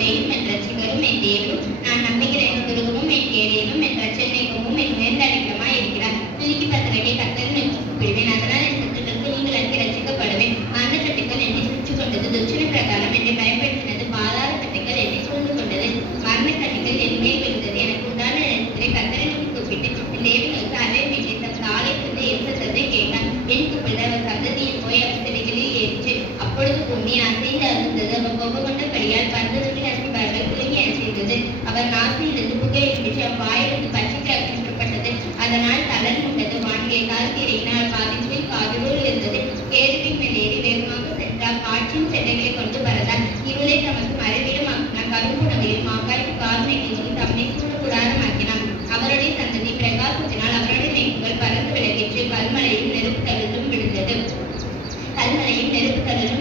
கோட்டையும் என் ரட்சிகரும் என் தேவனும் நான் நம்புகிற என் துருகமும் என் கேடயமும் என் ரட்சணியமும் என் உயர்ந்த அடைக்கலமாய் இருக்கிறார். துணிக்கு பத்தகத்தை கர்த்தரை நோக்கி கூப்பிடுவேன். அதனால் என் சத்துக்களுக்கு நீங்கள் அங்கே ரட்சிக்கப்படுவேன். மரண கட்டுகள் என்னை சுற்றி கொண்டது, துச்சன பிரகாரம் என்னை பயன்படுத்தினது, பாதாள கட்டுகள் என்னை சூழ்ந்து கொண்டது, மரண கட்டுகள் என் மேல் விழுந்தது. எனக்கு உண்டான நேரத்திலே கர்த்தரை நோக்கி கூப்பிட்டு என் தேவனுக்கு அலை மீட்டை தம் தாளையிலிருந்து என் சத்தத்தை கேட்டான். என் கூப்பிட அவர் சந்ததியில் போய் அவர் சிலைகளில் ஏறிச்சு. அப்பொழுது பூமி அசைந்து அழுந்தது. அவர் கோபம் கொண்டபடியால் பர்வதத்தின் அஸ்திபாரங்கள் குலுங்கி அசைந்தது. அவர் நாசிலிருந்து புகை எழும்பிச்சு. அவ்வாயிலிருந்து பச்சை திராட்சை புறப்பட்டது. அதனால் தளர்ந்துள்ளது. வானிலை காலத்தில் இறங்கினால் பாதிப்பில் காதலூர் இருந்தது. கேருவின் மேல் ஏறி வேகமாக சென்றார். காற்றின் செட்டைகளை கொண்டு பறந்தார். இருளை தமக்கு மறைவிடமாக்கினார். கரும்புணவையும் ஆகாய்க்கு கால்மைகளையும் தம்மை சூழ கூடாரமாக்கினார். அவருடைய சந்ததி பிரகாசத்தினால் அவருடைய மேய்ப்புகள் பறந்து விலகிற்று. கல்மலையும் நெருப்பு தழுதும்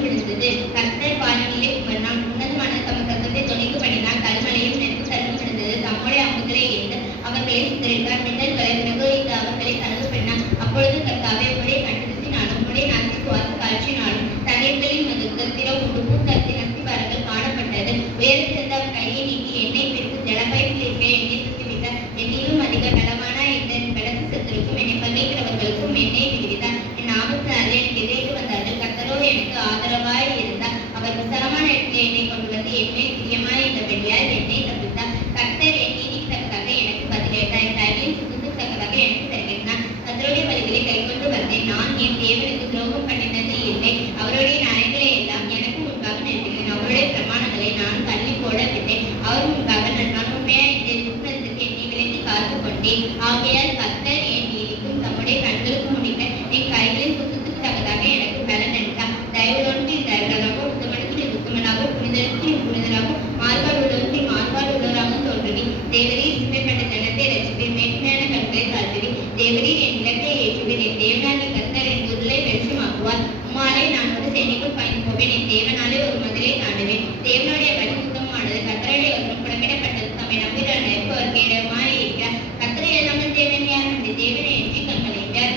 விழுந்தது. கர்த்தர் வானிலே உமர்ந்தான். உன்னதமான தம் சத்தத்தை தொனிக்கு பண்ணினார். கல்மலையும் நெருப்பு தழுதும் விழுந்தது. தம்முடைய அம்புகளை எய்து அவர்களை சித்தரித்தார். மின்னல்களை பிரகோதித்து அவர்களை தழுவு பண்ணார். அப்பொழுது கர்த்தாவே, உம்முடைய கண்டத்தினாலும் உம்முடைய நாசி சுவாச காட்சியினாலும் தண்ணீர்களின் மதுக்கள் திறவுண்டு பூத்தத்தின் அஸ்திபாரங்கள் காணப்பட்டது. உயரத்திலிருந்து அவர் கையை நீட்டி என்னை பிடித்து ஜலபயத்தில் இருக்க என்னை சுத்திவிட்டார். என்னிலும் அதிக பலமான என் பலத்து சத்துருக்கும் என்னை பகைக்கிறவர்களுக்கும் என்னை விடுவித்தார். என் நாமத்தினாலே எனக்கு எதிர்த்து வந்தார்கள். கர்த்தரோ எனக்கு ஆதரவாய் இருந்தார். அவர் விசாலமான இடத்திலே என்னை கொண்டு வந்து என்மேல் பிரியமாய் இருந்தபடியால் என்னை தப்பித்தார். கர்த்தர் என் நீதிக்கு தக்கதாக எனக்கு பதிலளித்தார். என் தைரியம் சுத்தத்துக்கு தக்கதாக எனக்கு தருகிறார். கர்த்தருடைய வழிகளை கைக்கொண்டு வந்தேன். நான் என் தேவனுக்கு துரோகம் பண்ணினது இல்லை. அவருடைய நியாயங்களை எல்லாம் எனக்கு முன்பாக நிறுத்தினேன். அவருடைய பிரமாணங்களை நான் தள்ளி போடவில்லை. அவர் முன்பாக நான் உண்மையாய் இந்த துக்கத்துக்கு என்னை விலக்கி காத்து கொண்டேன். ஆகையால் கர்த்தர் என் நீதிக்கும் தம்முடைய கண்களுக்கு முன்னிட்ட என் கைகளின் சுத்தத்துக்கு தக்கதாக எனக்கு பலன் அளித்தார். தயவுள்ளவனுக்கு தயவுள்ளவராகவும் உத்தமனுக்கு உத்தமனாகவும் புனிதனுக்கு புனிதராகவும் மாறுபாடு உள்ளவனுக்கு மாறுபாடு உள்ளவராகவும் தோன்றுவேன். தேவரீர் சிறுமைப்பட்ட ஜனத்தை ரட்சிப்பேன். மேன்மையான கண்களை தாழ்த்துவேன். தேவரீர் என் இலக்கை ஏற்றுவேன். என் தேவனாகிய கர்த்தர் என் குதிரை வெளிச்சமாக்குவார். உம்மாலே நான் ஒரு சேனைக்குள் பாய்ந்து போவேன். என் தேவனாலே ஒரு மதிலை தாண்டுவேன். தேவனுடைய வழி உத்தமமானது. கர்த்தருடைய வசனம் புறமிடப்பட்டது. தம்மை நம்புகிறவர்களுக்கு அவர் கேடயமாய் இருக்கிறார். கர்த்தரை எல்லாமல் தேவன் யார்? நம்முடைய தேவனை என்று கண்மலைஞர்.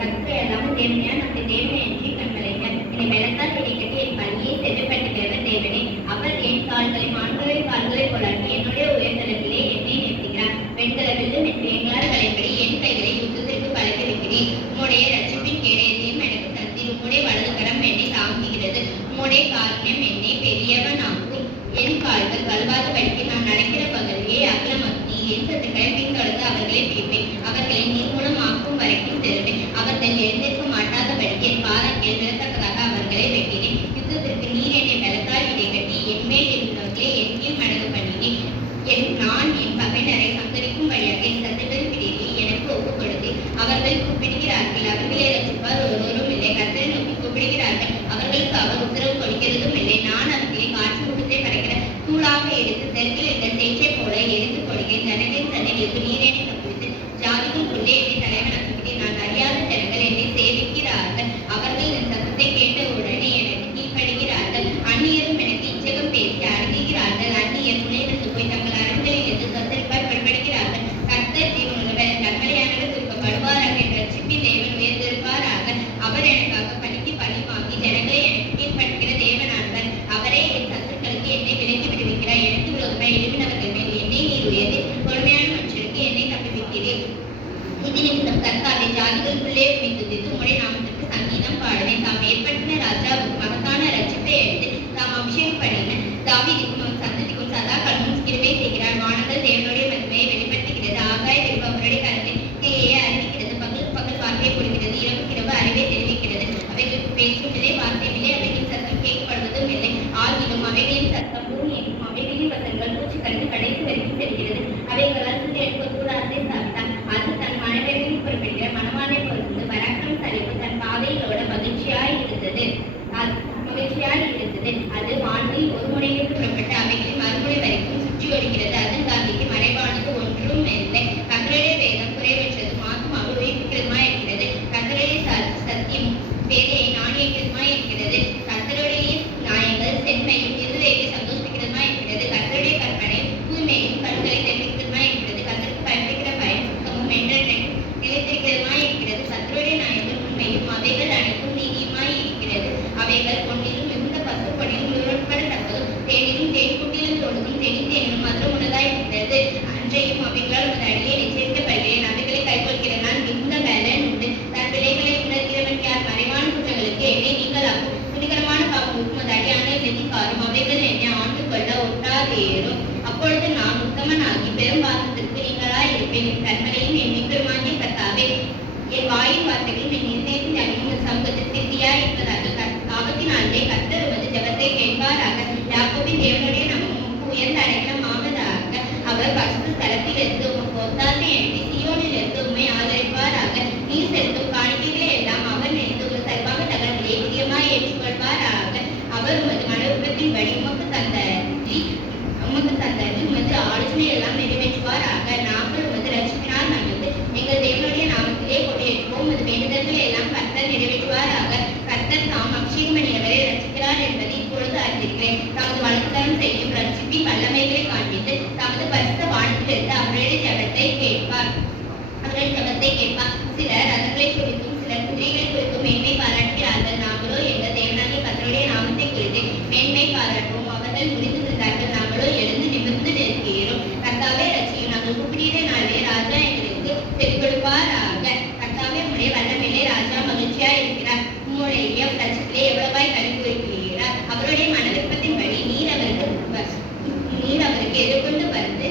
கர்த்தரை எல்லாமல் தேவன் யார்? நம்முடைய தேவனை என்று கண்மலைஞர். என்னை வெள்ளத்தால் இடைக்கட்டி என் பள்ளியை செல்லப்பட்டுகிறவர் தேவனே. அவர் என் கால்களை மான்களின் கால்களை போலாட்டி என்னுடைய உயர்தலத்திலே என்னை நிறுத்துகிறார். வெண்கல வெல்லும் என்று எங்களால் கலைப்படி என் கைகளை யுத்தத்திற்கு பழக்க வைக்கிறேன். உம்முடைய ரட்சிப்பின் கேடயத்தையும் எனக்கு தந்தீர். உம்முடைய வலது கரம் என்னை தாங்குகிறது. உம்முடைய காருண்யம் என்னை பெரியவனாக்கும். என் கால்கள் வலுவாதபடிக்கு நான் நடக்கிற பகுதியை அகலமாக்கி என் சத்துக்களை பின்தொடர்ந்து அவர்களை பிடிப்பேன். அவர்களை நிர்மூலமாக்கும் வரைக்கும் செல்வேன். அவர்கள் எழுந்திருக்க மாட்டாதபடிக்கு என் பாதங்கள் நிலத்தக்கதாக அவர்களை வெட்டினேன். யுத்தத்திற்கு நீர் என்னை பலத்தால் இடைக்கட்டி என் மேல் இருந்தவர்களை என் கீழ் மடங்கு பண்ணினேன். நான் என் பகையினரை சங்கரிக்கும் வழியாக என் சத்துக்களின் பிடியை எனக்கு ஒப்புக் கொடுத்தேன். அவர்கள் கூப்பிடுகிறார்கள், அவர்களை ரசிப்பார் ஒருவரும் இல்லை. கர்த்தரை நோக்கி கூப்பிடுகிறார்கள், அவர்களுக்கு அவர் உத்தரவு கொடுக்கிறதும் இல்லை. நான் அவர்களை காற்று கூட்டத்தை பறக்கிற தூளாக எடுத்து தெற்கில் இருந்த தேய்ச்சை போல எரிந்து கொடுக்கிறேன். ஜனங்களின் சண்டைகளுக்கு நீர் என்னை தப்புவித்து ஜாதிகளுக்குள்ளே என்னை தலைவனாக்குகிறேன். நான் அறியாத ஜனங்கள் என்னை சேவிக்கிறார்கள். அவர்கள் என் சத்தத்தை கேட்டவுடனே எனக்கு கீழ்ப்படுகிறார்கள். அந்நியரும் எனக்கு இச்சகம் பேசி அடங்குகிறார்கள். அந்நியர் முனைவிட்டு போய் தங்கள் அரண்களில் இருந்து சத்தரிப்பார் படுபடுகிறார்கள். கர்த்தர் ஜீவனுள்ளவர், கண்மலையானவர் குறிக்கப்படுவாராக. என் ரட்சிப்பின் தேவன் உயர்ந்திருப்பாராக. அவர் எனக்காக பணிக்கு பழி வாங்கி ஜனங்களை எனக்கு கீழ்ப்படுகிற தேவனானவர். அவரே என் சத்துக்களுக்கு என்னை விலக்கி விடுவிக்கிறார். எனக்கு விரோதமாய் எழுப்பினவர்கள் மேல் என்னை நீர் உயர்த்தி கொடுமையான மனுஷருக்கு என்னை தப்புவிக்கிறேன். இது நிமித்தம் கர்த்தாவை ஜாதிகளுக்குள்ளே துதித்து உம்முடைய நாமத்திற்கு சங்கீதம் பாடுவேன். தாம் ஏற்படுத்தின ராஜாவுக்கு மகத்தான ரட்சிப்பை எடுத்து தாம் அபிஷேகம் பண்ணின தாவீதுக்கும் அவன் சந்ததிக்கும் சதா காலமும் கிருபை செய்கிறார். வானங்கள் தேவனுடைய மகிமையை வெளிப்படுத்துகிறது. ஆகாய விரிவு அவருடைய கரத்தின் கிளையை அறிவிக்கிறது. பகலுக்கு பகல் வார்த்தையை கொடுக்கிறது. இரவுக்கு இரவு அறிவை தெரிவிக்கிறது. அவைகளுக்கு பேச்சும் இல்லை, வார்த்தையும் இல்லை. அவைகளின் சத்தம் கேட்கப்படுவதும் இல்லை. ஆகிலும் அவைகளின் சத்தம் பூமி எங்கும் அவைகளின் வசனங்கள் பூச்சி கண்டு கடைசி வரைக்கும் செல்கிறது. அவைகளால் எடுக்க கூடாதே சாப்பிட்டான். அது தன் மனைவியில் புறப்படுகிற மனவானை பொறுத்து பராக்கிரமசாலிக்கு தன் பாதையிலோட மகிழ்ச்சியாய் இருந்தது. அது வானில் ஒரு முறையிலிருந்து புறப்பட்ட அவர்கள் ஜெபத்தை கேட்பார். சிலர் ரதங்களை குறித்தும் சிலர் குதிரைகளை குறித்தும் மேன்மை பாராட்டுகிறார்கள். நாங்களோ எங்கள் தேவனாகிய கர்த்தருடைய நாமத்தை குறித்து மேன்மை பாராட்டுவோம். அவர்கள் முடிந்து நின்றார்கள், நாங்களோ எழுந்து நிமிர்ந்து நிற்கிறோம். கர்த்தாவே ரட்சியும், நாங்கள் கூப்பிடுகிற நாளிலே ராஜா எங்களுக்கு செவி கொடுப்பாராக. கர்த்தாவே உம்முடைய வல்லமையிலே ராஜா மகிழ்ச்சியா இருக்கிறார். உம்முடைய பிரச்சத்திலே எவ்வளவாய் களி கூறுகிறார். அவருடைய மனவிருப்பத்தின்படி நீர் அவருக்கு எதிர்கொண்டு வந்து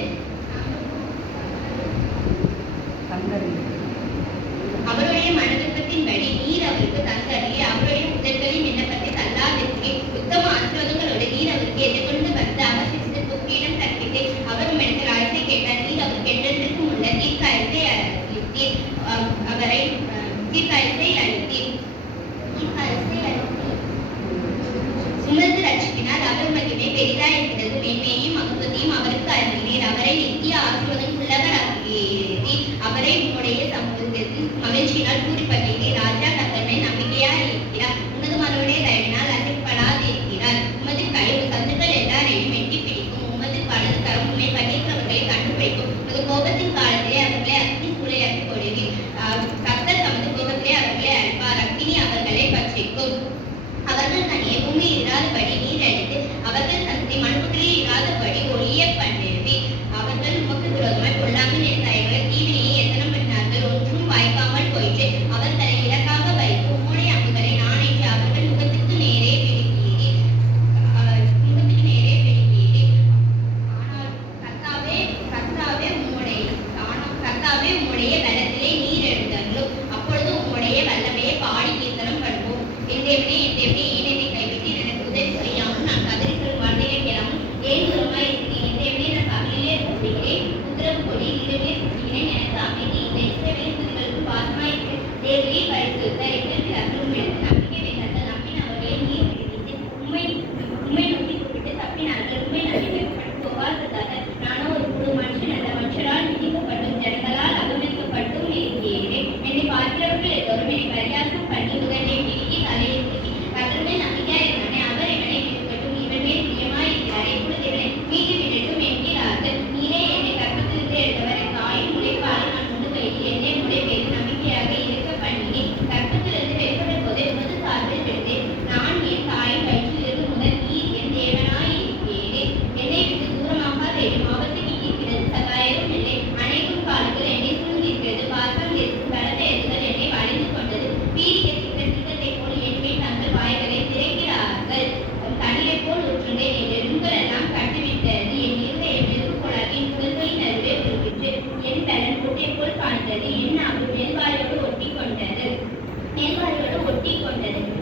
அவருடைய மனவிருப்பத்தின்படி நீர் அவருக்கு தந்தருளி அவருடைய முதல்களின் விண்ணப்பத்தை தள்ளாதிருக்கே. உத்தம ஆசீர்வாதங்களோடு நீர் அவருக்கு எதிர்கொண்டு வந்து அவர் சிறிது புக்கிடம் கற்பித்து அவர் உம்மிடத்தில் ஆயத்தை கேட்டார். நீர் அவருக்கு என்றென்றைக்கும் உள்ள தீர்க்காயத்தை அளித்தீர். அவரை தீர்க்காயத்தை அளித்தீர். சுமந்து ரட்சிப்பினால் அவர் மகிமை பெரிதாய் இருக்கிறது. மேன்மையையும் மகத்துவத்தையும் அவருக்கு அருளினீர். அவரை நித்திய ஆசீர்வாதம் உள்ளவராக்கினீர். அவரை உம்முடைய சமூகத்தில் மகிழ்ச்சியினால் பூரிப்பட்டீர். ராஜா கர்த்தரை நம்பிக்கையாய் இருக்கிறார். உன்னதமானவருடைய தயவினால் அசைப்படாதிருக்கிறார். உமது கை சத்துக்கள் எல்லாரையும் எட்டி பிடிக்கும். உமது வலது கரம் உண்மை பகைக்கிறவர்களை கண்டுபிடிக்கும். உமது கோபத்தின் காலத்திலே அவர்களை அக்னி சூளையாக்கி கொள்வீர். கர்த்தர் தமது கோபத்திலே அவர்களை அழிப்பார். அக்னி அவர்களை பட்சிக்கும். அவர்கள் தனியே பூமியில் இராதபடி நீர் எடுத்து அவர்கள் சந்தி மண்புகளில் இராதபடி ஒளிய பண்ணுவீர். அவர்கள் உமக்கு விரோதமாய் பொல்லாமல் இருந்தார்கள். தீவினையை எத்தனம் பண்ணினார்கள், ஒன்றும் வாய்க்காமல் போயிற்று. அவர்களை இலக்காக வைத்து உம்முடைய அம்புகளை நாணேற்றி அவர்கள் முகத்துக்கு நேரே பிடித்தீர். ஆனால் கர்த்தாவே உம்முடைய பலத்திலே நீர் எழுந்தருளும். அப்பொழுது உம்முடைய வல்லமையை பாடி கீர்த்தனம் பண்ணுவோம். என் தேவனே, என் தேவனே, ஏன் என்னை கைவிட்டீர்? எனக்கு உதவி செய்யாமல் நான் கதறி சொல்லும் வார்த்தையை கேளாமல் ஏன் தூரமாய் இருக்கிறேன்? என் தேவனே, நான் பகலிலே கூப்பிடுகிறேன், உத்தரவு கொடி இரவிலே கூப்பிடுகிறேன், எனக்கு அமைதி இல்லை. இஸ்ரவேலின் துதிகளுக்கு பாசமாய் இருக்கு. தேவனே பரிசுத்தர், எங்கள் பிதாக்கள் உம்மிடத்தில் நம்பிக்கை வைத்தார்கள். நம்பினவர்களை நீர் விடுவித்து உம்மை நோக்கி கூப்பிட்டு தப்பினார்கள். உம்மை நம்பி வெட்கப்பட்டு போகாதிருந்தார்கள். நானோ ஒரு குழு மனுஷன் அல்ல, மனுஷரால் மிதிக்கப்பட்டும் ஜனங்களால் அவமதிக்கப்பட்டும் இருக்கிறேன். என்னை பார்க்கிறவர்கள் எல்லோரும் என்னை பரியாசம் பண்ணி உதட்டை பிடிக்கி தலையை தூக்கி கர்த்தருடைய நம்பிக்கையாய் இருந்தானே அவர் இவனை விடுவிக்கட்டும், இவன் மேல் பிரியமாய் இருக்கிறார், இப்பொழுது இவனை மீட்டு விடட்டும் என்கிறார்கள். நீரே என்னை கர்ப்பத்திலிருந்து எடுத்தவர், என் தாயின் முளைப்பால் நான் கொண்டு வைத்து என்னை உடைய பேர் நம்பிக்கையாக இருக்க பண்ணினேன். கர்ப்பத்திலிருந்து வெளிப்பட்ட போதே உமது சார்பில் விடுத்தேன். நான் என் தாயின் வயிற்றில் இருந்து முதல் நீர் என் தேவனாய் இருக்கிறேன். என்னை விட்டு தூரமாக வேண்டும், ஆபத்துக்கு இருக்கிறது, சகாயமும் இல்லை. அனைத்தும் காலங்கள் என்னை சூழ்ந்திருக்கிறது. பாசம் இருக்கும் பலத்த எதுகள் என்னை வளைந்து கொண்டது. பீடிகத்திற்கிற சிங்கத்தை போல் என்மேல் தங்கள் வாய்களை திறக்கிறார்கள். தண்ணீரை போல் ஊற்றுங்கள், என் எலும்புகள் எல்லாம் கட்டுவிட்டது. என் இருதயம் நெருப்பு போலாகி என் குடல்களின் நடுவே உருகிற்று. என் பலன் கோட்டை போல் காண்கிறது. என் நாவு மேல்வாயோடு ஒட்டி கொண்டது.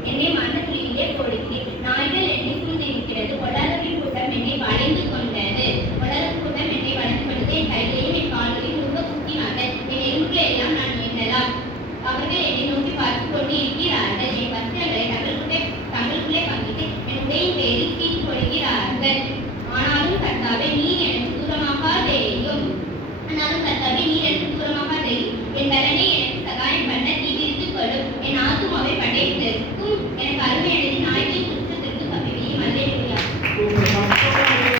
என்னை மரணத்திலே போடுகிறேன். நாய்கள் என்னை சூழ்ந்திருக்கிறது. கொடாதவரின் கூட்டம் என்னை வளைந்து கொண்டது. என் கைகளையும் என் கால்களையும் உருவ குத்தினார்கள். என் எலும்புகளை எல்லாம் நான் எண்ணலாம். அவர்கள் என்னை நோக்கி பார்த்துக் கொண்டு